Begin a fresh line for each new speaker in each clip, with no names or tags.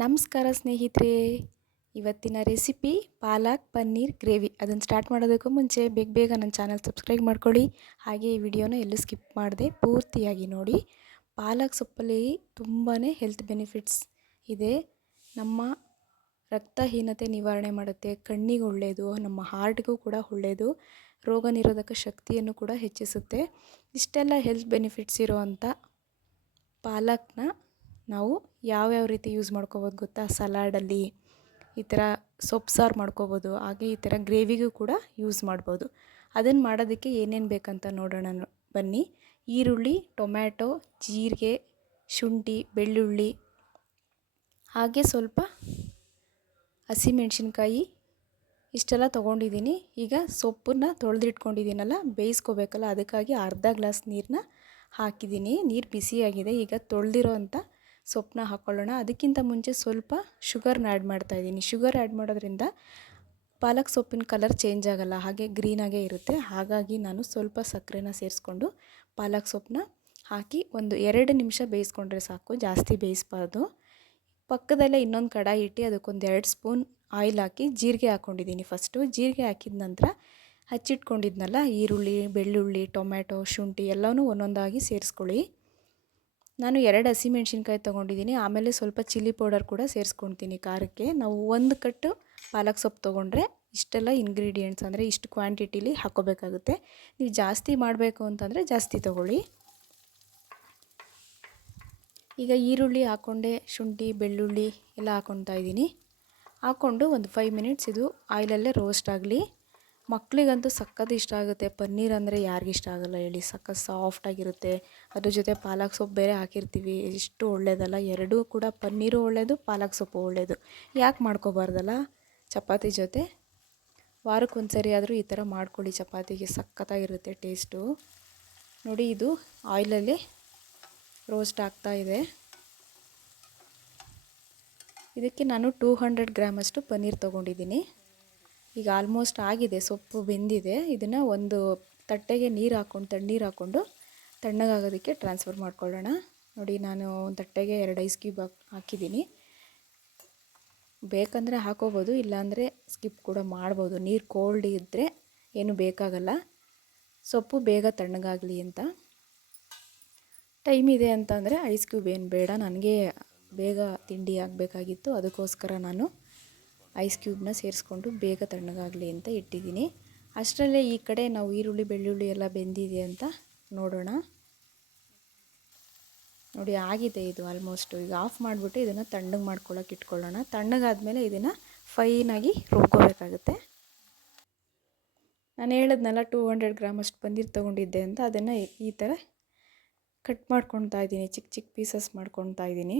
ನಮಸ್ಕಾರ ಸ್ನೇಹಿತರೆ. ಇವತ್ತಿನ ರೆಸಿಪಿ ಪಾಲಕ್ ಪನ್ನೀರ್ ಗ್ರೇವಿ. ಅದನ್ನು ಸ್ಟಾರ್ಟ್ ಮಾಡೋದಕ್ಕೂ ಮುಂಚೆ ಬೇಗ ಬೇಗ ನನ್ನ ಚಾನಲ್ ಸಬ್ಸ್ಕ್ರೈಬ್ ಮಾಡ್ಕೊಳ್ಳಿ. ಹಾಗೆ ಈ ವಿಡಿಯೋನ ಎಲ್ಲೂ ಸ್ಕಿಪ್ ಮಾಡದೆ ಪೂರ್ತಿಯಾಗಿ ನೋಡಿ. ಪಾಲಕ್ ಸೊಪ್ಪಲ್ಲಿ ತುಂಬಾ ಹೆಲ್ತ್ ಬೆನಿಫಿಟ್ಸ್ ಇದೆ. ನಮ್ಮ ರಕ್ತಹೀನತೆ ನಿವಾರಣೆ ಮಾಡುತ್ತೆ, ಕಣ್ಣಿಗೆ ಒಳ್ಳೆಯದು ನಮ್ಮ ಹಾರ್ಟ್ಗೂ ಕೂಡ ಒಳ್ಳೆಯದು ರೋಗ ನಿರೋಧಕ ಶಕ್ತಿಯನ್ನು ಕೂಡ ಹೆಚ್ಚಿಸುತ್ತೆ. ಇಷ್ಟೆಲ್ಲ ಹೆಲ್ತ್ ಬೆನಿಫಿಟ್ಸ್ ಇರೋವಂಥ ಪಾಲಕ್ನ ನಾವು ಯಾವ್ಯಾವ ರೀತಿ ಯೂಸ್ ಮಾಡ್ಕೋಬೋದು ಗೊತ್ತಾ? ಸಲಾಡಲ್ಲಿ ಈ ಥರ ಸೊಪ್ಪು ಸಾರು ಮಾಡ್ಕೋಬೋದು, ಹಾಗೆ ಈ ಥರ ಗ್ರೇವಿಗೂ ಕೂಡ ಯೂಸ್ ಮಾಡ್ಬೋದು. ಅದನ್ನು ಮಾಡೋದಕ್ಕೆ ಏನೇನು ಬೇಕಂತ ನೋಡೋಣ ಬನ್ನಿ. ಈರುಳ್ಳಿ, ಟೊಮ್ಯಾಟೊ, ಜೀರಿಗೆ, ಶುಂಠಿ, ಬೆಳ್ಳುಳ್ಳಿ, ಹಾಗೆ ಸ್ವಲ್ಪ ಹಸಿಮೆಣ್ಸಿನ್ಕಾಯಿ, ಇಷ್ಟೆಲ್ಲ ತೊಗೊಂಡಿದ್ದೀನಿ. ಈಗ ಸೊಪ್ಪನ್ನ ತೊಳೆದಿಟ್ಕೊಂಡಿದ್ದೀನಲ್ಲ, ಬೇಯಿಸ್ಕೋಬೇಕಲ್ಲ, ಅದಕ್ಕಾಗಿ ಅರ್ಧ ಗ್ಲಾಸ್ ನೀರನ್ನ ಹಾಕಿದ್ದೀನಿ. ನೀರು ಬಿಸಿಯಾಗಿದೆ, ಈಗ ತೊಳೆದಿರೋ ಅಂಥ ಸೊಪ್ಪನ್ನ ಹಾಕ್ಕೊಳ್ಳೋಣ ಅದಕ್ಕಿಂತ ಮುಂಚೆ ಸ್ವಲ್ಪ ಶುಗರ್ನ ಆ್ಯಡ್ ಮಾಡ್ತಾಯಿದ್ದೀನಿ ಶುಗರ್ ಆ್ಯಡ್ ಮಾಡೋದ್ರಿಂದ ಪಾಲಕ್ ಸೊಪ್ಪಿನ ಕಲರ್ ಚೇಂಜ್ ಆಗೋಲ್ಲ. ಹಾಗೆ ಗ್ರೀನಾಗೇ ಇರುತ್ತೆ. ಹಾಗಾಗಿ ನಾನು ಸ್ವಲ್ಪ ಸಕ್ಕರೆನ ಸೇರಿಸ್ಕೊಂಡು ಪಾಲಕ್ ಸೊಪ್ಪನ್ನ ಹಾಕಿ ಒಂದು ಎರಡು ನಿಮಿಷ ಬೇಯಿಸ್ಕೊಂಡ್ರೆ ಸಾಕು. ಜಾಸ್ತಿ ಬೇಯಿಸ್ಬಾರ್ದು. ಪಕ್ಕದಲ್ಲೇ ಇನ್ನೊಂದು ಕಡಾಯಿ ಇಟ್ಟು ಅದಕ್ಕೊಂದು ಎರಡು ಸ್ಪೂನ್ ಆಯಿಲ್ ಹಾಕಿ ಜೀರಿಗೆ ಹಾಕ್ಕೊಂಡಿದ್ದೀನಿ ಫಸ್ಟು ಜೀರಿಗೆ ಹಾಕಿದ ನಂತರ ಹಚ್ಚಿಟ್ಕೊಂಡಿದ್ನಲ್ಲ ಈರುಳ್ಳಿ, ಬೆಳ್ಳುಳ್ಳಿ, ಟೊಮ್ಯಾಟೊ, ಶುಂಠಿ ಎಲ್ಲವೂ ಒಂದೊಂದಾಗಿ ಸೇರಿಸ್ಕೊಳ್ಳಿ. ನಾನು ಎರಡು ಹಸಿಮೆಣ್ಸಿನ್ಕಾಯಿ ತೊಗೊಂಡಿದ್ದೀನಿ, ಆಮೇಲೆ ಸ್ವಲ್ಪ ಚಿಲ್ಲಿ ಪೌಡರ್ ಕೂಡ ಸೇರಿಸ್ಕೊಳ್ತೀನಿ ಖಾರಕ್ಕೆ. ನಾವು ಒಂದು ಕಟ್ಟು ಪಾಲಕ್ ಸೊಪ್ಪು ತೊಗೊಂಡ್ರೆ ಇಷ್ಟೆಲ್ಲ ಇಂಗ್ರೀಡಿಯೆಂಟ್ಸ್ ಅಂದರೆ ಇಷ್ಟು ಕ್ವಾಂಟಿಟಿಲಿ ಹಾಕೋಬೇಕಾಗುತ್ತೆ. ನೀವು ಜಾಸ್ತಿ ಮಾಡಬೇಕು ಅಂತಂದರೆ ಜಾಸ್ತಿ ತೊಗೊಳ್ಳಿ. ಈಗ ಈರುಳ್ಳಿ ಹಾಕ್ಕೊಂಡೆ ಶುಂಠಿ, ಬೆಳ್ಳುಳ್ಳಿ ಎಲ್ಲ ಹಾಕ್ಕೊತಾ ಇದ್ದೀನಿ. ಹಾಕ್ಕೊಂಡು ಒಂದು ಫೈವ್ ಮಿನಿಟ್ಸ್ ಇದು ಆಯಿಲಲ್ಲೇ ರೋಸ್ಟ್ ಆಗಲಿ. ಮಕ್ಕಳಿಗಂತೂ ಸಖತ್ ಇಷ್ಟ ಆಗುತ್ತೆ. ಪನ್ನೀರ್ ಅಂದರೆ ಯಾರಿಗೂ ಇಷ್ಟ ಆಗೋಲ್ಲ ಹೇಳಿ. ಸಖತ್ ಸಾಫ್ಟಾಗಿರುತ್ತೆ ಅದ್ರ ಜೊತೆ ಪಾಲಕ್ ಸೊಪ್ಪು ಬೇರೆ ಹಾಕಿರ್ತೀವಿ. ಎಷ್ಟು ಒಳ್ಳೇದಲ್ಲ. ಎರಡೂ ಕೂಡ ಪನ್ನೀರು ಒಳ್ಳೆಯದು ಪಾಲಕ್ ಸೊಪ್ಪು ಒಳ್ಳೆಯದು ಯಾಕೆ ಮಾಡ್ಕೋಬಾರ್ದಲ್ಲ? ಚಪಾತಿ ಜೊತೆ. ವಾರಕ್ಕೊಂದು ಸರಿ ಆದರೂ ಈ ಥರ ಮಾಡ್ಕೊಳ್ಳಿ. ಚಪಾತಿಗೆ ಸಖತ್ತಾಗಿರುತ್ತೆ ಟೇಸ್ಟು. ನೋಡಿ ಇದು ಆಯಿಲಲ್ಲಿ ರೋಸ್ಟ್ ಆಗ್ತಾ ಇದೆ. ಇದಕ್ಕೆ ನಾನು ಟೂ ಹಂಡ್ರೆಡ್ ಗ್ರಾಮಷ್ಟು ಪನ್ನೀರ್ ತೊಗೊಂಡಿದ್ದೀನಿ. ಈಗ ಆಲ್ಮೋಸ್ಟ್ ಆಗಿದೆ, ಸೊಪ್ಪು ಬೆಂದಿದೆ. ಇದನ್ನು ಒಂದು ತಟ್ಟೆಗೆ ನೀರು ಹಾಕ್ಕೊಂಡು ತಣ್ಣೀರು ಹಾಕ್ಕೊಂಡು ತಣ್ಣಗಾಗೋದಕ್ಕೆ ಟ್ರಾನ್ಸ್ಫರ್ ಮಾಡ್ಕೊಳ್ಳೋಣ. ನೋಡಿ, ನಾನು ಒಂದು ತಟ್ಟೆಗೆ ಎರಡು ಐಸ್ ಕ್ಯೂಬ್ ಹಾಕಿದ್ದೀನಿ. ಬೇಕಂದರೆ ಹಾಕೋಬೋದು, ಇಲ್ಲಾಂದರೆ ಸ್ಕಿಪ್ ಕೂಡ ಮಾಡ್ಬೋದು. ನೀರು ಕೋಲ್ಡ್ ಇದ್ದರೆ ಏನು ಬೇಕಾಗಲ್ಲ. ಸೊಪ್ಪು ಬೇಗ ತಣ್ಣಗಾಗಲಿ ಅಂತ. ಟೈಮ್ ಇದೆ ಅಂತಂದರೆ ಐಸ್ ಕ್ಯೂಬ್ ಏನು ಬೇಡ. ನನಗೆ ಬೇಗ ತಿಂಡಿ ಆಗಬೇಕಾಗಿತ್ತು. ಅದಕ್ಕೋಸ್ಕರ ನಾನು ಐಸ್ ಕ್ಯೂಬ್ನ ಸೇರಿಸ್ಕೊಂಡು ಬೇಗ ತಣ್ಣಗಾಗಲಿ ಅಂತ ಇಟ್ಟಿದ್ದೀನಿ. ಅಷ್ಟರಲ್ಲೇ ಈ ಕಡೆ ನಾವು ಈರುಳ್ಳಿ, ಬೆಳ್ಳುಳ್ಳಿ ಎಲ್ಲ ಬೆಂದಿದೆ ಅಂತ ನೋಡೋಣ. ನೋಡಿ ಆಗಿದೆ ಇದು ಆಲ್ಮೋಸ್ಟು ಈಗ ಆಫ್ ಮಾಡಿಬಿಟ್ಟು ಇದನ್ನು ತಣ್ಣಗೆ ಮಾಡ್ಕೊಳ್ಳೋಕೆ ಇಟ್ಕೊಳ್ಳೋಣ. ತಣ್ಣಗಾದಮೇಲೆ ಇದನ್ನು ಫೈನಾಗಿ ರುಬ್ಕೋಬೇಕಾಗುತ್ತೆ. ನಾನು ಹೇಳಿದ್ನಲ್ಲ ಟೂ ಹಂಡ್ರೆಡ್ ಗ್ರಾಮ್ ಅಷ್ಟು ಪನ್ನೀರ್ ತೊಗೊಂಡಿದ್ದೆ ಅಂತ. ಅದನ್ನು ಈ ಥರ ಕಟ್ ಮಾಡ್ಕೊತಾ ಇದ್ದೀನಿ. ಚಿಕ್ಕ ಚಿಕ್ಕ ಪೀಸಸ್ ಮಾಡ್ಕೊತಾ ಇದ್ದೀನಿ.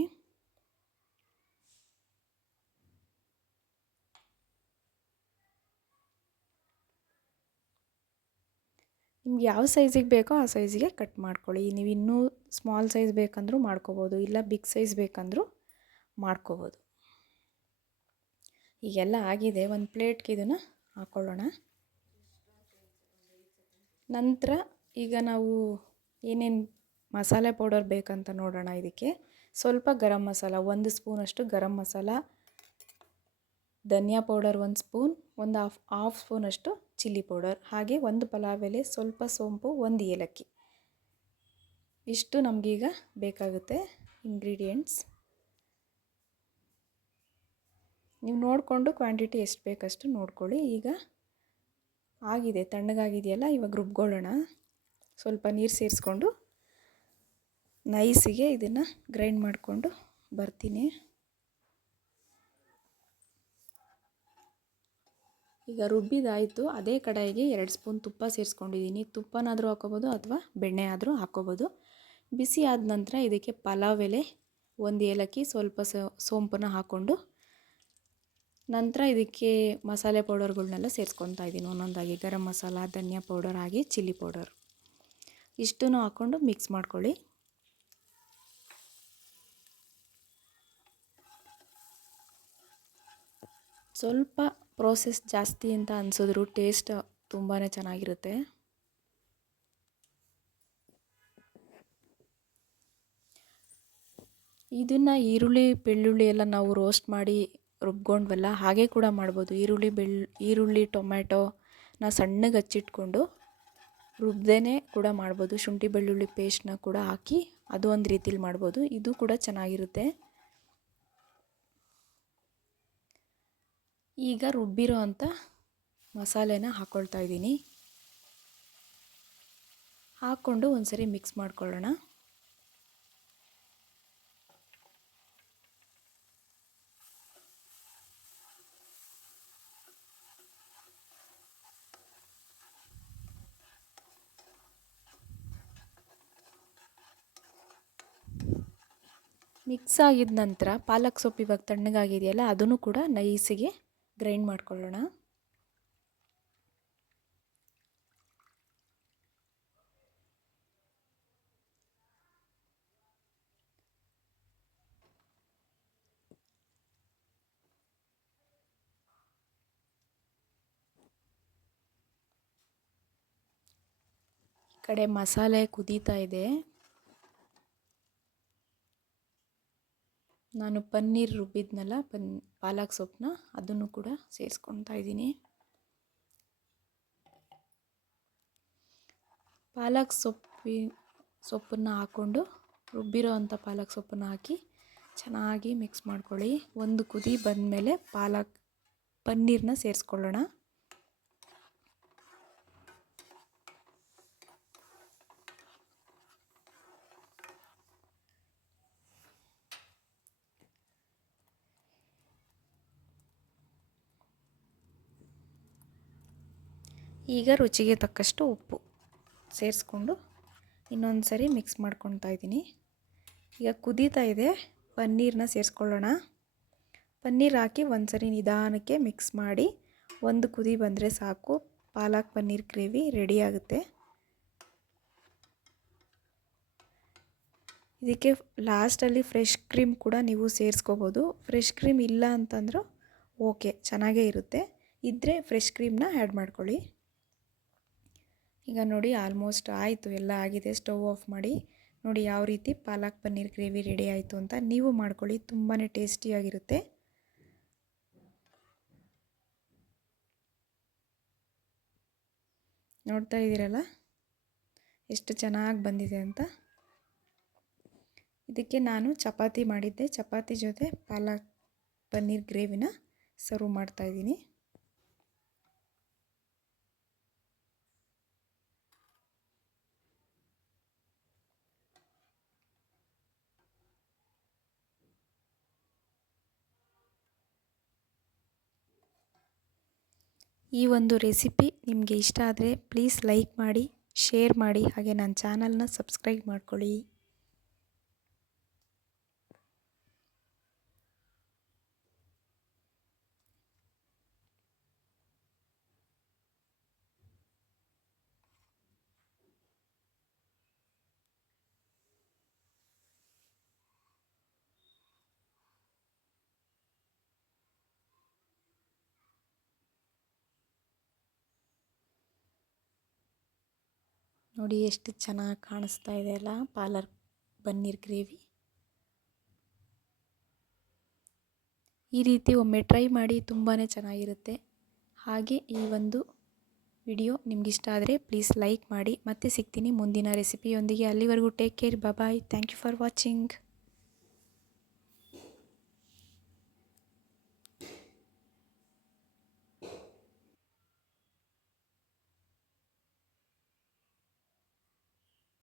ನಿಮ್ಗೆ ಯಾವ ಸೈಜಿಗೆ ಬೇಕೋ ಆ ಸೈಜಿಗೆ ಕಟ್ ಮಾಡ್ಕೊಳ್ಳಿ. ನೀವು ಇನ್ನೂ ಸ್ಮಾಲ್ ಸೈಜ್ ಬೇಕಂದರೂ ಮಾಡ್ಕೋಬೋದು, ಇಲ್ಲ ಬಿಗ್ ಸೈಜ್ ಬೇಕಂದರೂ ಮಾಡ್ಕೋಬೋದು. ಈಗೆಲ್ಲ ಆಗಿದೆ. ಒಂದು ಪ್ಲೇಟ್ಗೆ ಇದನ್ನು ಹಾಕ್ಕೊಳ್ಳೋಣ ನಂತರ ಈಗ ನಾವು ಏನೇನು ಮಸಾಲೆ ಪೌಡರ್ ಬೇಕಂತ ನೋಡೋಣ ಇದಕ್ಕೆ. ಸ್ವಲ್ಪ ಗರಂ ಮಸಾಲ, ಒಂದು ಸ್ಪೂನಷ್ಟು ಗರಂ ಮಸಾಲ, ಧನಿಯಾ ಪೌಡರ್ ಒಂದು ಸ್ಪೂನ್, ಒಂದು ಹಾಫ್ ಹಾಫ್ ಸ್ಪೂನಷ್ಟು ಚಿಲ್ಲಿ ಪೌಡರ್, ಹಾಗೆ ಒಂದು ಪಲಾವ್ ಎಲೆ, ಸ್ವಲ್ಪ ಸೋಂಪು, ಒಂದು ಏಲಕ್ಕಿ. ಇಷ್ಟು ನಮಗೀಗ ಬೇಕಾಗುತ್ತೆ ಇಂಗ್ರೀಡಿಯೆಂಟ್ಸ್ ನೀವು ನೋಡಿಕೊಂಡು ಕ್ವಾಂಟಿಟಿ ಎಷ್ಟು ಬೇಕಷ್ಟು ನೋಡ್ಕೊಳ್ಳಿ. ಈಗ ಆಗಿದೆ, ತಣ್ಣಗಾಗಿದೆಯಲ್ಲ, ಇವಾಗ ರುಬ್ಕೊಳ್ಳೋಣ. ಸ್ವಲ್ಪ ನೀರು ಸೇರಿಸ್ಕೊಂಡು ನೈಸಿಗೆ ಇದನ್ನು ಗ್ರೈಂಡ್ ಮಾಡಿಕೊಂಡು ಬರ್ತೀನಿ. ಈಗ ರುಬ್ಬಿದಾಯಿತು. ಅದೇ ಕಡಾಯಿಗೆ ಎರಡು ಸ್ಪೂನ್ ತುಪ್ಪ ಸೇರಿಸ್ಕೊಂಡಿದ್ದೀನಿ ತುಪ್ಪನಾದರೂ ಹಾಕೋಬೋದು ಅಥವಾ ಬೆಣ್ಣೆ ಆದರೂ ಹಾಕೋಬೋದು. ಬಿಸಿ ಆದ ನಂತರ ಇದಕ್ಕೆ ಪಲಾವ್ ಎಲೆ, ಒಂದು ಏಲಕ್ಕಿ, ಸ್ವಲ್ಪ ಸೋಂಪನ್ನು ಹಾಕ್ಕೊಂಡು ನಂತರ ಇದಕ್ಕೆ ಮಸಾಲೆ ಪೌಡರ್ಗಳನ್ನೆಲ್ಲ ಸೇರಿಸ್ಕೊತಾ ಇದ್ದೀನಿ ಒಂದೊಂದಾಗಿ ಗರಂ ಮಸಾಲ, ಧನಿಯಾ ಪೌಡರ್, ಹಾಗೆ ಚಿಲ್ಲಿ ಪೌಡರ್. ಇಷ್ಟನ್ನು ಹಾಕ್ಕೊಂಡು ಮಿಕ್ಸ್ ಮಾಡ್ಕೊಳ್ಳಿ. ಸ್ವಲ್ಪ ಪ್ರೋಸೆಸ್ ಜಾಸ್ತಿ ಅಂತ ಅನಿಸಿದ್ರು, ಟೇಸ್ಟ್ ತುಂಬಾ ಚೆನ್ನಾಗಿರುತ್ತೆ. ಇದನ್ನು ಈರುಳ್ಳಿ, ಬೆಳ್ಳುಳ್ಳಿ ಎಲ್ಲ ನಾವು ರೋಸ್ಟ್ ಮಾಡಿ ರುಬ್ಕೊಂಡ್ವಲ್ಲ, ಹಾಗೆ ಕೂಡ ಮಾಡ್ಬೋದು. ಈರುಳ್ಳಿ, ಬೆಳ್, ಈರುಳ್ಳಿ ಟೊಮ್ಯಾಟೋನ ಸಣ್ಣಗೆ ಹಚ್ಚಿಟ್ಕೊಂಡು ರುಬ್ದೇ ಕೂಡ ಮಾಡ್ಬೋದು. ಶುಂಠಿ, ಬೆಳ್ಳುಳ್ಳಿ ಪೇಸ್ಟ್ನ ಕೂಡ ಹಾಕಿ ಅದು ಒಂದು ರೀತಿಲಿ ಮಾಡ್ಬೋದು. ಇದು ಕೂಡ ಚೆನ್ನಾಗಿರುತ್ತೆ. ಈಗ ರುಬ್ಬಿರೋ ಅಂಥ ಮಸಾಲೆನ ಹಾಕ್ಕೊಳ್ತಾ ಇದ್ದೀನಿ. ಹಾಕ್ಕೊಂಡು ಒಂದ್ಸರಿ ಮಿಕ್ಸ್ ಮಾಡ್ಕೊಳ್ಳೋಣ. ಮಿಕ್ಸ್ ಆಗಿದ ನಂತರ ಪಾಲಕ್ ಸೊಪ್ಪು ಇವಾಗ ತಣ್ಣಗಾಗಿದೆಯಲ್ಲ, ಅದನ್ನು ಕೂಡ ನೈಸಿಗೆ ಗ್ರೈಂಡ್ ಮಾಡ್ಕೊಳ್ಳೋಣ. ಕಡೆ ಮಸಾಲೆ ಕುದೀತಾ ಇದೆ. ನಾನು ಪನ್ನೀರ್ ರುಬ್ಬಿದ್ನಲ್ಲ, ಪನ್, ಪಾಲಕ್ ಸೊಪ್ಪನ್ನ ಅದನ್ನು ಕೂಡ ಸೇರಿಸ್ಕೊತಾ ಇದ್ದೀನಿ. ಪಾಲಕ್ ಸೊಪ್ಪಿ, ಸೊಪ್ಪನ್ನು ಹಾಕ್ಕೊಂಡು, ರುಬ್ಬಿರೋ ಅಂಥ ಪಾಲಕ್ ಸೊಪ್ಪನ್ನು ಹಾಕಿ ಚೆನ್ನಾಗಿ ಮಿಕ್ಸ್ ಮಾಡ್ಕೊಳ್ಳಿ. ಒಂದು ಕುದಿ ಬಂದಮೇಲೆ ಪಾಲಕ್ ಪನ್ನೀರನ್ನ ಸೇರಿಸ್ಕೊಳ್ಳೋಣ. ಈಗ ರುಚಿಗೆ ತಕ್ಕಷ್ಟು ಉಪ್ಪು ಸೇರಿಸ್ಕೊಂಡು ಇನ್ನೊಂದು ಸರಿ ಮಿಕ್ಸ್ ಮಾಡ್ಕೊತಾ ಇದ್ದೀನಿ. ಈಗ ಕುದೀತಾ ಇದೆ. ಪನ್ನೀರನ್ನ ಸೇರಿಸ್ಕೊಳ್ಳೋಣ. ಪನ್ನೀರ್ ಹಾಕಿ ಒಂದು ಸರಿ ನಿಧಾನಕ್ಕೆ ಮಿಕ್ಸ್ ಮಾಡಿ ಒಂದು ಕುದಿ ಬಂದರೆ ಸಾಕು. ಪಾಲಕ್ ಪನ್ನೀರ್ ಗ್ರೇವಿ ರೆಡಿ ಆಗುತ್ತೆ. ಇದಕ್ಕೆ ಲಾಸ್ಟಲ್ಲಿ ಫ್ರೆಶ್ ಕ್ರೀಮ್ ಕೂಡ ನೀವು ಸೇರಿಸ್ಕೋಬೋದು. ಫ್ರೆಶ್ ಕ್ರೀಮ್ ಇಲ್ಲ ಅಂತಂದರೂ ಓಕೆ ಚೆನ್ನಾಗೇ ಇರುತ್ತೆ. ಇದ್ದರೆ ಫ್ರೆಶ್ ಕ್ರೀಮ್ನ ಆ್ಯಡ್ ಮಾಡ್ಕೊಳ್ಳಿ. ಈಗ ನೋಡಿ ಆಲ್ಮೋಸ್ಟ್ ಆಯಿತು, ಎಲ್ಲ ಆಗಿದೆ. ಸ್ಟವ್ ಆಫ್ ಮಾಡಿ. ನೋಡಿ ಯಾವ ರೀತಿ ಪಾಲಕ್ ಪನ್ನೀರ್ ಗ್ರೇವಿ ರೆಡಿ ಆಯಿತು ಅಂತ ನೀವು ಮಾಡ್ಕೊಳ್ಳಿ ತುಂಬಾ ಟೇಸ್ಟಿಯಾಗಿರುತ್ತೆ ನೋಡ್ತಾ ಇದ್ದೀರಲ್ಲ? ಎಷ್ಟು ಚೆನ್ನಾಗಿ ಬಂದಿದೆ ಅಂತ. ಇದಕ್ಕೆ ನಾನು ಚಪಾತಿ ಮಾಡಿದ್ದೆ. ಚಪಾತಿ ಜೊತೆ ಪಾಲಕ್ ಪನ್ನೀರ್ ಗ್ರೇವಿನ ಸರ್ವ್ ಮಾಡ್ತಾಯಿದ್ದೀನಿ ಈ ಒಂದು ರೆಸಿಪಿ ನಿಮಗೆ ಇಷ್ಟ ಆದರೆ ಪ್ಲೀಸ್ ಲೈಕ್ ಮಾಡಿ ಶೇರ್ ಮಾಡಿ, ಹಾಗೆ ನನ್ನ ಚಾನಲ್ನ ಸಬ್ಸ್ಕ್ರೈಬ್ ಮಾಡ್ಕೊಳ್ಳಿ. ನೋಡಿ ಎಷ್ಟು ಚೆನ್ನಾಗಿ ಕಾಣಿಸ್ತಾ ಇದೆ ಅಲ್ಲ? ಪಾಲರ್ ಪನ್ನೀರ್ ಗ್ರೇವಿ. ಈ ರೀತಿ ಒಮ್ಮೆ ಟ್ರೈ ಮಾಡಿ ತುಂಬಾ ಚೆನ್ನಾಗಿರುತ್ತೆ. ಹಾಗೆ ಈ ಒಂದು ವಿಡಿಯೋ ನಿಮಗಿಷ್ಟ ಆದರೆ ಪ್ಲೀಸ್ ಲೈಕ್ ಮಾಡಿ. ಮತ್ತೆ ಸಿಗ್ತೀನಿ ಮುಂದಿನ ರೆಸಿಪಿಯೊಂದಿಗೆ. ಅಲ್ಲಿವರೆಗೂ take care. Bye. Thank you for watching.